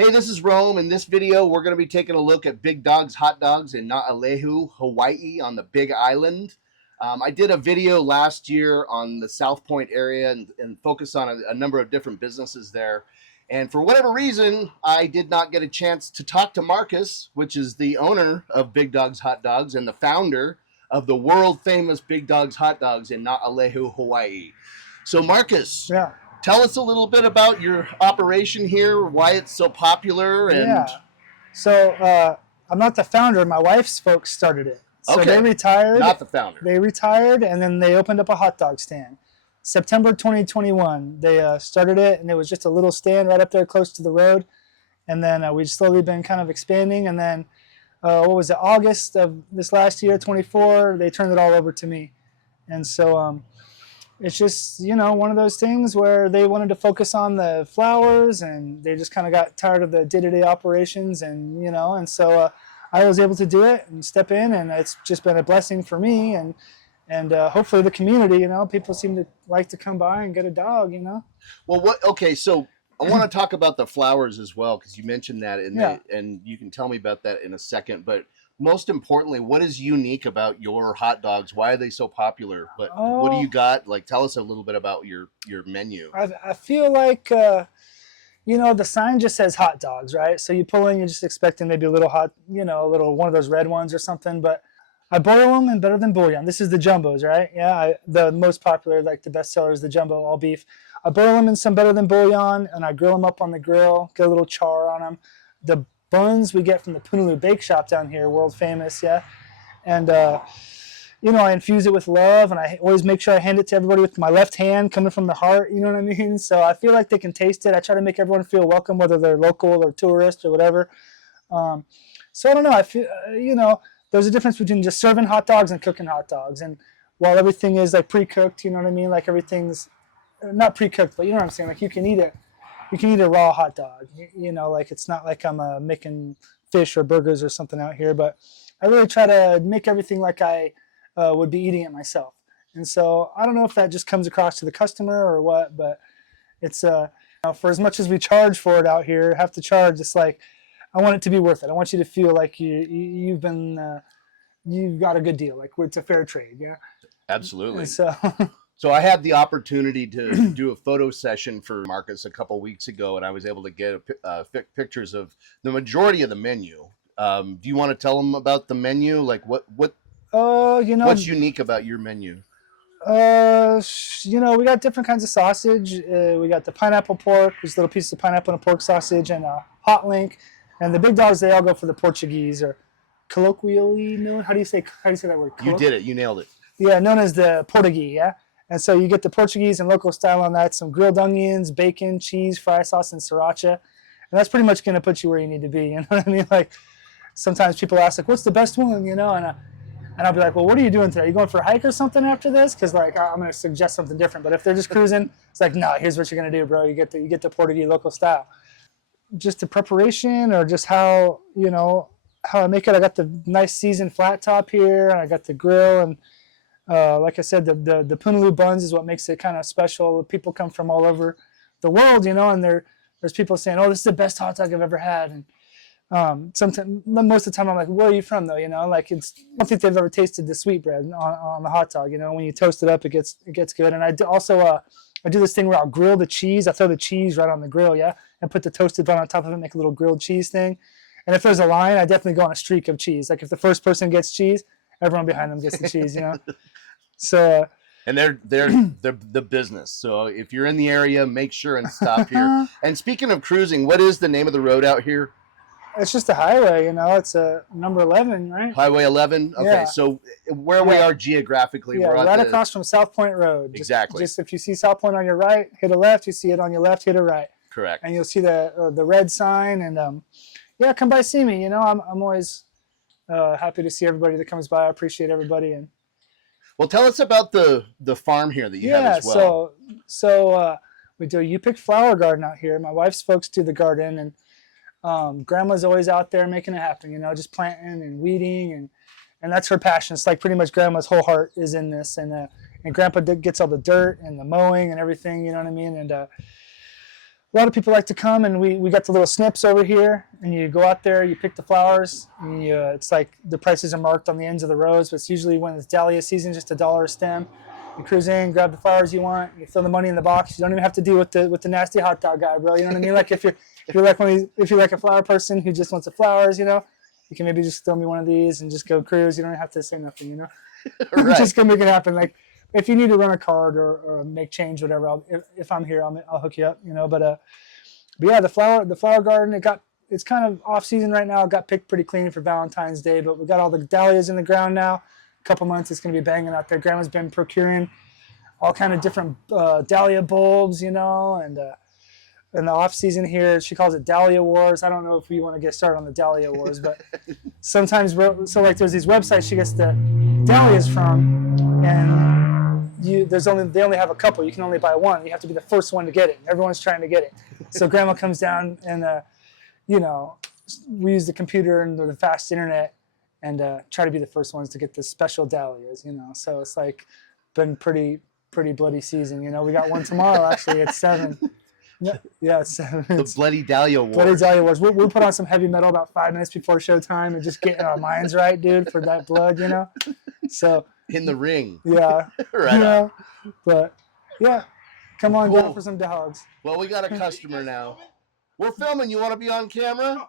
Hey, this is Rome. In this video, we're going to be taking a look at Big Dog's Hot Dogs in Naalehu, Hawaii on the Big Island. I did a video last year on the South Point area and focused on a number of different businesses there. And for whatever reason, I did not get a chance to talk to Marcus, which is the owner of Big Dog's Hot Dogs and the founder of the world famous Big Dog's Hot Dogs in Naalehu, Hawaii. So Marcus, Yeah. tell us a little bit about your operation here, why it's so popular. And Yeah. So I'm not the founder. My wife's folks started it. So Okay. they retired. Not the founder. They retired, and then they opened up a hot dog stand. September 2021, they started it, and it was just a little stand right up there close to the road. And then we've slowly been kind of expanding. And then, August of this last year, 24, they turned it all over to me. And so it's just, one of those things where they wanted to focus on the flowers, and they just kind of got tired of the day-to-day operations, and so I was able to do it and step in, and it's just been a blessing for me, and hopefully the community, people seem to like to come by and get a dog, Well, okay, so I want to talk about the flowers as well, because you mentioned that, Yeah. and you can tell me about that in a second. But most importantly, what is unique about your hot dogs? Why are they so popular? What do you got? Like, tell us a little bit about your menu. I feel like, the sign just says hot dogs, right? So you pull in, you're just expecting maybe a little hot, a little one of those red ones or something. But I boil them in better than bouillon. This is the jumbos, right? Yeah, the most popular, like the best seller is the jumbo all beef. I boil them in some better than bouillon, and I grill them up on the grill, get a little char on them. The buns we get from the Punaluu Bake Shop down here, world famous, yeah. And I infuse it with love, and I always make sure I hand it to everybody with my left hand, coming from the heart. You know what I mean? So I feel like they can taste it. I try to make everyone feel welcome, whether they're local or tourist or whatever. So I don't know. I feel, there's a difference between just serving hot dogs and cooking hot dogs. And while everything is like pre-cooked, you know what I mean? Like everything's not pre-cooked, but you know what I'm saying? Like you can eat it. You can eat a raw hot dog. Like it's not like I'm making fish or burgers or something out here, but I really try to make everything like I would be eating it myself. And so I don't know if that just comes across to the customer or what, but it's for as much as we charge for it out here, have to charge. It's like I want it to be worth it. I want you to feel like you've got a good deal, like it's a fair trade. Yeah, Absolutely. And so So I had the opportunity to do a photo session for Marcus a couple weeks ago, and I was able to get pictures of the majority of the menu. Do you want to tell them about the menu? Like what's unique about your menu? we got different kinds of sausage. We got the pineapple pork, these little pieces of pineapple and pork sausage, and a hot link. And the big dogs, they all go for the Portuguese, or colloquially known. How do you say that word? You did it. You nailed it. Yeah, known as the Portuguese. Yeah. And so you get the Portuguese and local style on that, some grilled onions, bacon, cheese, fry sauce, and sriracha. And that's pretty much going to put you where you need to be. You know what I mean? Like sometimes people ask, like, what's the best one? And I'll be like, well, what are you doing today? Are you going for a hike or something after this? Because like I'm going to suggest something different. But if they're just cruising, it's like, no, here's what you're going to do, bro. You get the Portuguese local style. Just the preparation, or just how I make it. I got the nice seasoned flat top here, and I got the grill, and like I said, the Punaluu buns is what makes it kind of special. People come from all over the world, and there's people saying, "Oh, this is the best hot dog I've ever had." And sometimes, most of the time, I'm like, "Where are you from, though?" Like I don't think they've ever tasted the sweetbread on the hot dog. When you toast it up, it gets good. And I do this thing where I'll grill the cheese. I throw the cheese right on the grill, yeah, and put the toasted bun on top of it, make a little grilled cheese thing. And if there's a line, I definitely go on a streak of cheese. Like if the first person gets cheese, everyone behind them gets the cheese, So, and they're the business. So if you're in the area, make sure and stop here. And speaking of cruising, what is the name of the road out here? It's just a highway, It's number 11, right? Highway 11. Okay, Yeah. So where we are geographically, yeah, we're right across from South Point Road. Exactly. Just if you see South Point on your right, hit a left. You see it on your left, hit a right. Correct. And you'll see the red sign. And come by, see me. I'm always happy to see everybody that comes by. I appreciate everybody. And well, tell us about the farm here that you have as well. So we do a you-pick flower garden out here. My wife's folks do the garden, and Grandma's always out there making it happen. Just planting and weeding, and that's her passion. It's like pretty much Grandma's whole heart is in this, and Grandpa gets all the dirt and the mowing and everything. You know what I mean? And lot of people like to come, and we got the little snips over here, and you go out there, you pick the flowers, and it's like the prices are marked on the ends of the rows, but it's usually when it's dahlia season, just $1 a stem. You cruise in, grab the flowers you want, you throw the money in the box. You don't even have to deal with the nasty hot dog guy, bro. You know what I mean? Like if you're like a flower person who just wants the flowers, you know, you can maybe just throw me one of these and just go cruise. You don't have to say nothing, you know. Right. Just go make it happen. Like if you need to run a card or make change, whatever. If I'm here, I'll hook you up, you know. But yeah, the flower garden, it's kind of off season right now. It got picked pretty clean for Valentine's Day, but we got all the dahlias in the ground now. A couple months it's going to be banging out there. Grandma's been procuring all kind of different dahlia bulbs, you know, and in the off season here, she calls it Dahlia Wars. I don't know if we want to get started on the Dahlia Wars, but sometimes, so like there's these websites she gets the dahlias from, and they only have a couple. You can only buy one. You have to be the first one to get it. Everyone's trying to get it. So Grandma comes down and, you know, we use the computer and the fast internet and try to be the first ones to get the special dahlias, you know. So it's like been pretty bloody season, you know. We got one tomorrow actually at 7. Yeah, it's 7. The Bloody Dahlia Wars. Bloody Dahlia Wars. We'll put on some heavy metal about 5 minutes before showtime and just get our minds right, dude, for that blood, you know. So in the ring. Yeah. Right. You know, but yeah, come on Cool. down for some dogs. Well, we got a customer now. We're filming. You want to be on camera?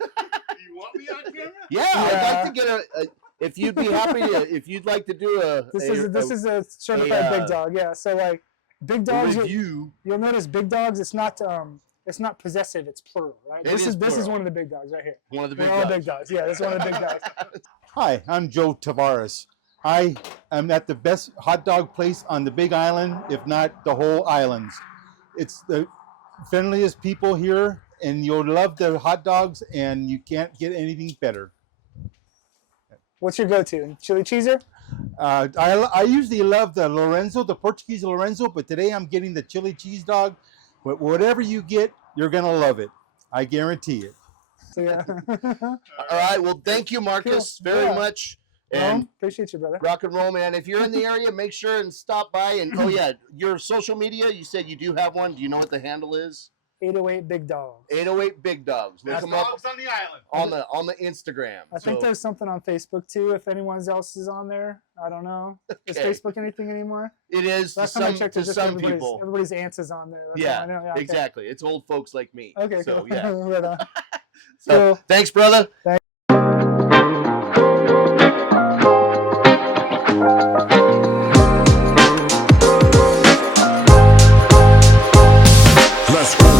You want me on camera? Yeah, I'd like to get if you'd be happy to, if you'd like to do This is a certified big dog. Yeah. So like big dogs, review. you'll notice big dogs. It's not possessive. It's plural, right? This is plural. one of the big dogs right here. One of the big They're all dogs. big dogs. Yeah, this is one of the big dogs. Hi, I'm Joe Tavares. I am at the best hot dog place on the Big Island, if not the whole islands. It's the friendliest people here, and you'll love the hot dogs, and you can't get anything better. What's your go-to? Chili cheeser? I usually love the Lorenzo, the Portuguese Lorenzo, but today I'm getting the chili cheese dog. But whatever you get, you're gonna love it. I guarantee it. So yeah. All right. Well, thank you, Marcus, Cool. very Yeah. much. Well, And appreciate you, brother. rock and roll, man. If you're in the area, make sure and stop by. And oh yeah, your social media. You said you do have one. Do you know what the handle is? 808 Big Dogs. 808 Big Dogs. Look That's them up dogs on the island. on the Instagram. I think there's something on Facebook too. If anyone else is on there, I don't know. Is Okay. Facebook anything anymore? It is to Last time I some, checked, to it's just some people. everybody's aunts is on there. That's Yeah, all I know. Okay. exactly. It's old folks like me. Okay, So cool. yeah. Right on. So Cool. thanks, brother. Let's go.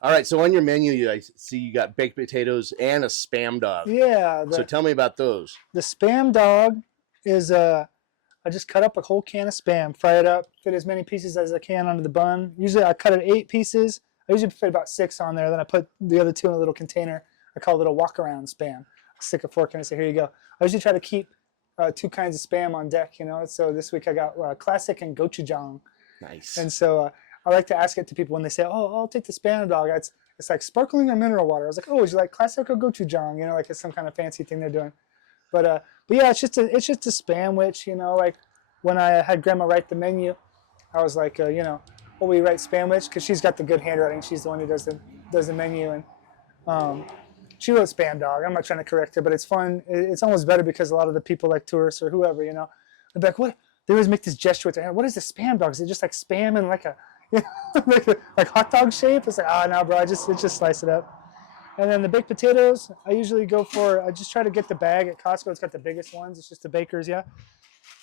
All right. So on your menu, I see you got baked potatoes and a Spam dog. Yeah. So tell me about those. The Spam dog is I just cut up a whole can of Spam, fry it up, fit as many pieces as I can onto the bun. Usually I cut it 8 pieces. I usually fit about 6 on there. Then I put the other 2 in a little container. I call it a walk-around Spam. I stick a fork in and say, here you go. I usually try to keep 2 kinds of Spam on deck, you know. So this week I got classic and gochujang. Nice. And so I like to ask it to people when they say, oh, I'll take the Spam dog. It's like sparkling or mineral water. I was like, oh, would you like classic or gochujang? You know, like it's some kind of fancy thing they're doing. But yeah, it's just a Spam witch, you know. Like when I had Grandma write the menu, I was like, you know, will we write Spam witch? Because she's got the good handwriting. She's the one who does the menu. And she wrote Spam Dog. I'm not trying to correct her, but it's fun. It's almost better because a lot of the people, like tourists or whoever, you know, they're like, what? They always make this gesture with their hand. What is the Spam Dog? Is it just like spam and like a, you know, like hot dog shape? It's like, no, bro, it's just slice it up. And then the baked potatoes, I usually go for, I just try to get the bag at Costco. It's got the biggest ones. It's just the Baker's, yeah.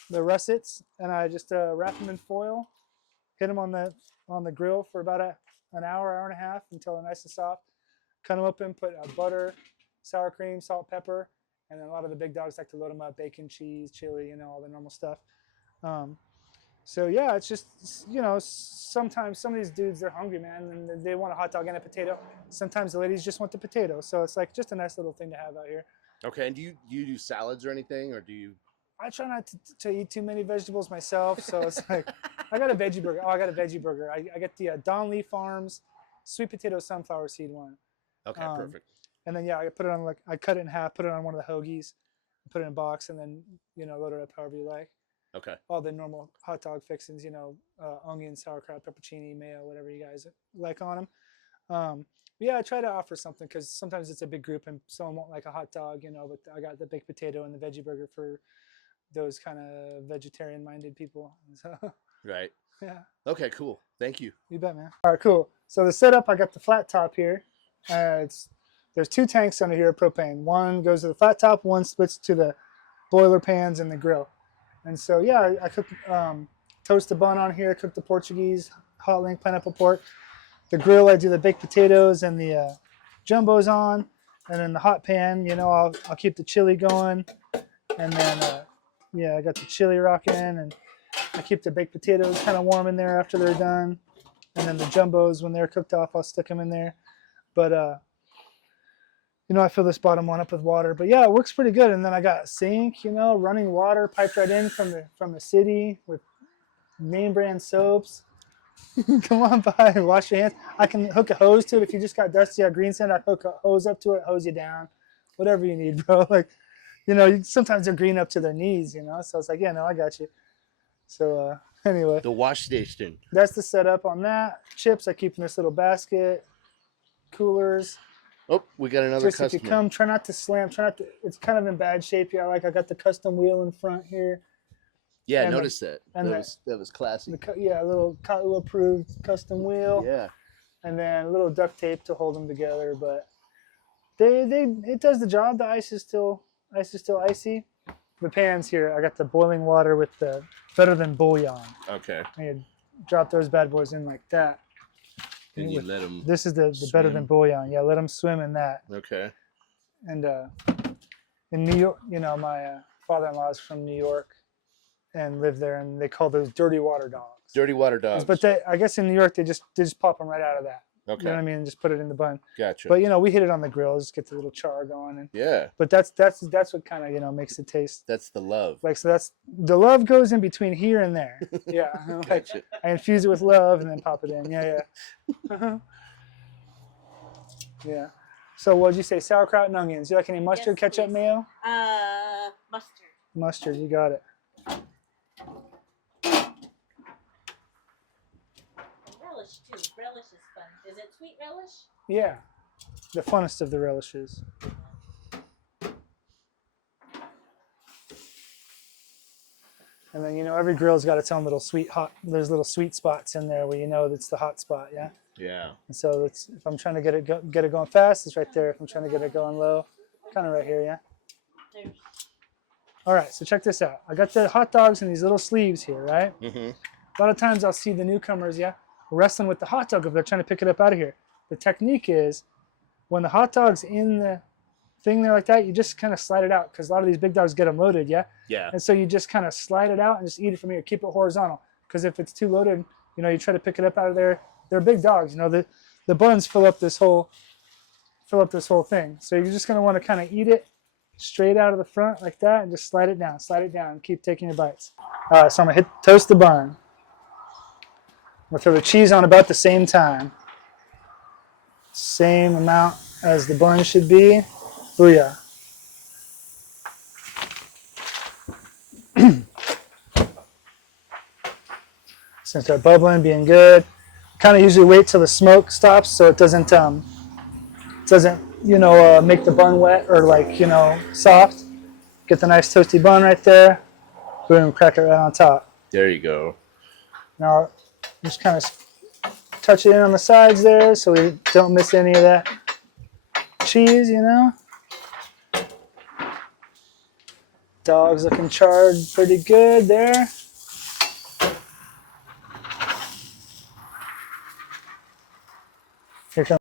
The russets, and I just wrap them in foil, hit them on the grill for about an hour, hour and a half until they're nice and soft. Cut them open, put butter, sour cream, salt, pepper, and then a lot of the big dogs like to load them up, bacon, cheese, chili, you know, all the normal stuff. So yeah, it's just, you know, sometimes some of these dudes, they're hungry, man, and they want a hot dog and a potato. Sometimes the ladies just want the potato. So it's like just a nice little thing to have out here. Okay, and do you do salads or anything, or do you? I try not to eat too many vegetables myself, so it's like, I got a veggie burger. Oh, I got a veggie burger. I get the Don Lee Farms sweet potato sunflower seed one. Okay, perfect. And then yeah, I put it on, like, I cut it in half, put it on one of the hoagies, put it in a box, and then, you know, load it up however you like. Okay. All the normal hot dog fixings, you know, onion, sauerkraut, pepperoni, mayo, whatever you guys like on them. Yeah, I try to offer something because sometimes it's a big group and someone won't like a hot dog, you know, but I got the baked potato and the veggie burger for those kind of vegetarian-minded people. So, right. Yeah. Okay, cool. Thank you. You bet, man. All right, cool. So the setup, I got the flat top here. There's 2 tanks under here of propane. One goes to the flat top, one splits to the boiler pans and the grill. And so, yeah, I cook, toast the bun on here, cook the Portuguese, hot link, pineapple pork. The grill, I do the baked potatoes and the jumbos on. And then the hot pan, you know, I'll keep the chili going. And then, yeah, I got the chili rocking, and I keep the baked potatoes kind of warm in there after they're done. And then the jumbos, when they're cooked off, I'll stick them in there. But, you know, I fill this bottom one up with water. But yeah, it works pretty good. And then I got a sink, you know, running water piped right in from the city with name brand soaps. Come on by and wash your hands. I can hook a hose to it. If you just got dusty on green sand, I hook a hose up to it, hose you down, whatever you need, bro. Like, you know, sometimes they're green up to their knees, you know. So it's like, yeah, no, I got you. So anyway, the wash station. That's the setup on that. Chips I keep in this little basket. Coolers. Oh, we got another Just customer. if you come, try not to slam. Try not to. It's kind of in bad shape. Yeah, like I got the custom wheel in front here. Yeah, and notice that. That was classy. Yeah, a little KU approved custom wheel. Yeah. And then a little duct tape to hold them together, but it does the job. The ice is still icy. The pans here, I got the boiling water with the better than bouillon. Okay. I drop those bad boys in like that. And you let them. This is the better than bouillon. Yeah, let them swim in that. Okay. And in New York, you know, my father-in-law is from New York and lived there, and they call those dirty water dogs. Dirty water dogs. But I guess in New York they just pop them right out of that. Okay. You know what I mean? And just put it in the bun. Gotcha. But you know, we hit it on the grill, just get the little char going. And, yeah. But that's what kind of, you know, makes it taste. That's the love. Like, so that's the love goes in between here and there. Yeah. Like, Gotcha. I infuse it with love and then pop it in. Yeah, yeah. Yeah. So what'd you say? Sauerkraut and onions. You like any mustard, Yes, ketchup, please. mayo? Mustard. Mustard, you got it. Relish too. Relish is fun. Is it sweet relish? Yeah. The funnest of the relishes. And then, you know, every grill's got its own little there's little sweet spots in there where you know that's the hot spot, yeah? Yeah. And so if I'm trying to get it going fast, it's right there. If I'm trying to get it going low, kind of right here, yeah? There's... All right, so check this out. I got the hot dogs in these little sleeves here, right? Mm-hmm. A lot of times I'll see the newcomers, yeah, wrestling with the hot dog if they're trying to pick it up out of here. The technique is when the hot dog's in the thing there like that, you just kind of slide it out because a lot of these big dogs get them loaded, yeah? Yeah. And so you just kind of slide it out and just eat it from here. Keep it horizontal because if it's too loaded, you know, you try to pick it up out of there. They're big dogs, you know. The buns fill up this whole thing. So you're just gonna want to kind of eat it straight out of the front like that and just slide it down, and keep taking your bites. All right, so I'm gonna toast the bun. We'll throw the cheese on about the same time. Same amount as the bun should be. Booyah. Since they're bubbling, being good. Kind of usually wait till the smoke stops so it doesn't make the bun wet or like, soft. Get the nice toasty bun right there. Boom, crack it right on top. There you go. Now, just kind of touch it in on the sides there so we don't miss any of that cheese, Dog's looking charred pretty good there. Here comes.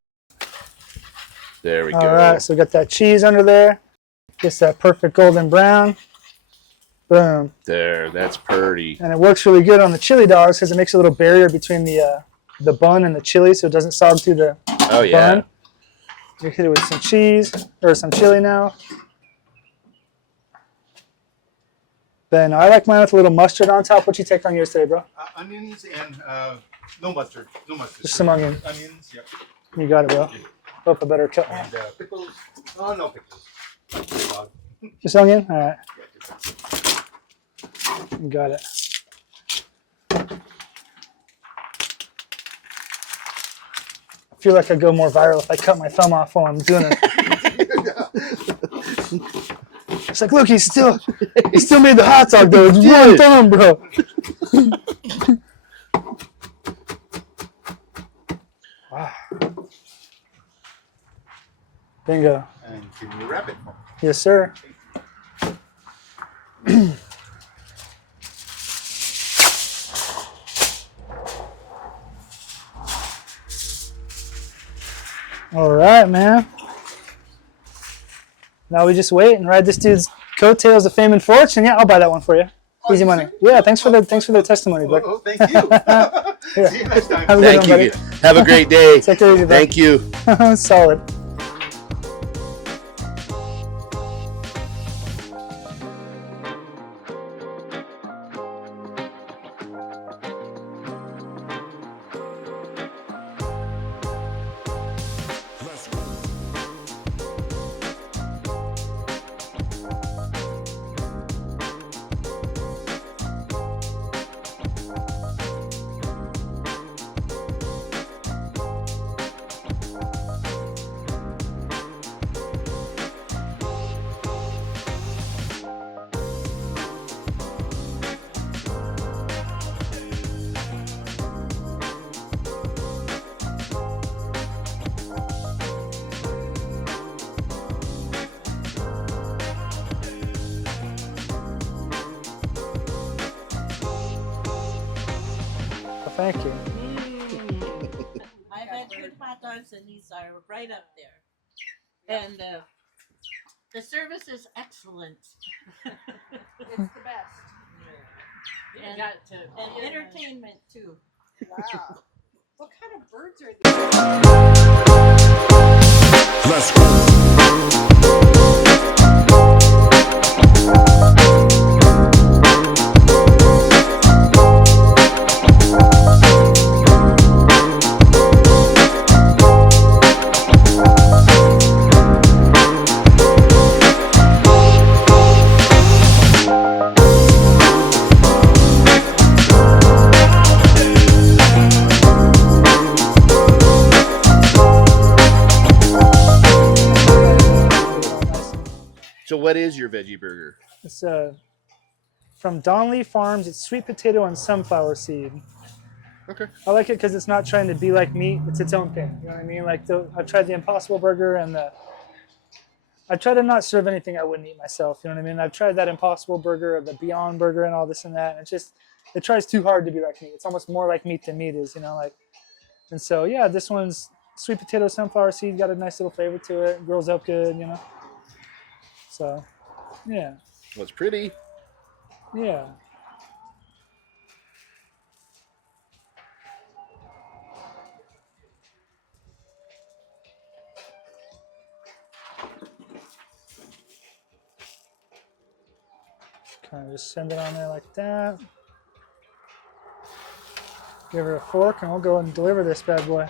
There we go. All right, so we got that cheese under there. Gets that perfect golden brown. Boom. There, that's pretty. And it works really good on the chili dogs because it makes a little barrier between the bun and the chili so it doesn't sog through the Oh yeah. bun. You hit it with some cheese or some chili now. Then I like mine with a little mustard on top. What you take on yours today, bro? Onions and no mustard. No mustard. Just some onion. Onions, yep. You got it, bro. Hope I better cut. And pickles. Oh, no pickles. Just onion? All right. You got it. I feel like I'd go more viral if I cut my thumb off while I'm doing it. It's like, look, he still made the hot dog though. It's one thumb, bro. Wow. Bingo. And can you wrap it for me? Yes, sir. All right, man. Now we just wait and ride this dude's coattails of fame and fortune. Yeah, I'll buy that one for you. Easy money. Yeah, thanks for the testimony, bud. Oh, thank you. See you next time. Have a good Thank one, you. buddy. Have a great day. Take it easy, bud. Thank you. Solid. Thank you. I've had good hot dogs, and these are right up there. And the service is excellent. It's the best. And, and entertainment too. Wow. What kind of birds are these? Let's go. So what is your veggie burger? It's from Donley Farms. It's sweet potato and sunflower seed. Okay. I like it because it's not trying to be like meat. It's its own thing. You know what I mean? Like I've tried the Impossible Burger and I try to not serve anything I wouldn't eat myself. You know what I mean? I've tried that Impossible Burger or the Beyond Burger and all this and that. And it tries too hard to be like meat. It's almost more like meat than meat is. And so yeah, this one's sweet potato, sunflower seed, got a nice little flavor to it. Grills up good. So, yeah. Well, it's pretty. Yeah. Kind of just send it on there like that. Give her a fork and we'll go and deliver this bad boy.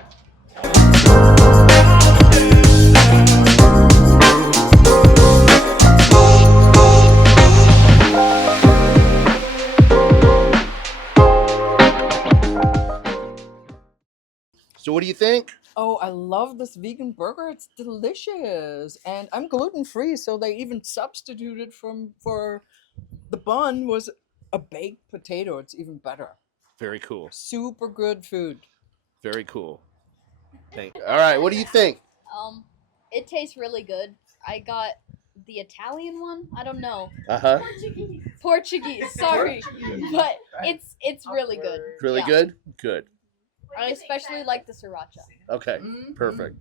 So what do you think? Oh, I love this vegan burger. It's delicious. And I'm gluten-free, so they even substituted for the bun was a baked potato. It's even better. Very cool. Super good food. Very cool. All right, what do you think? It tastes really good. I got the Italian one. I don't know. Uh-huh. Portuguese, sorry. But it's really good. Really Yeah. good? Good. I especially like the sriracha. Okay, perfect.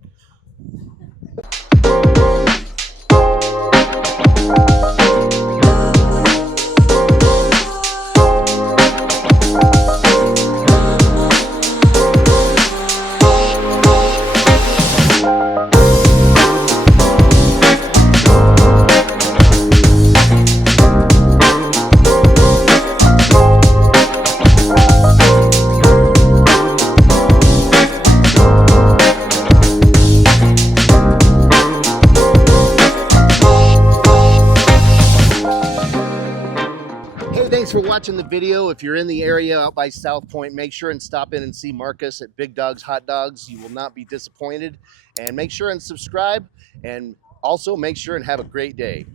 Hey, thanks for watching the video. If you're in the area out by South Point, make sure and stop in and see Marcus at Big Dog's Hot Dogs. You will not be disappointed. And make sure and subscribe. And also make sure and have a great day.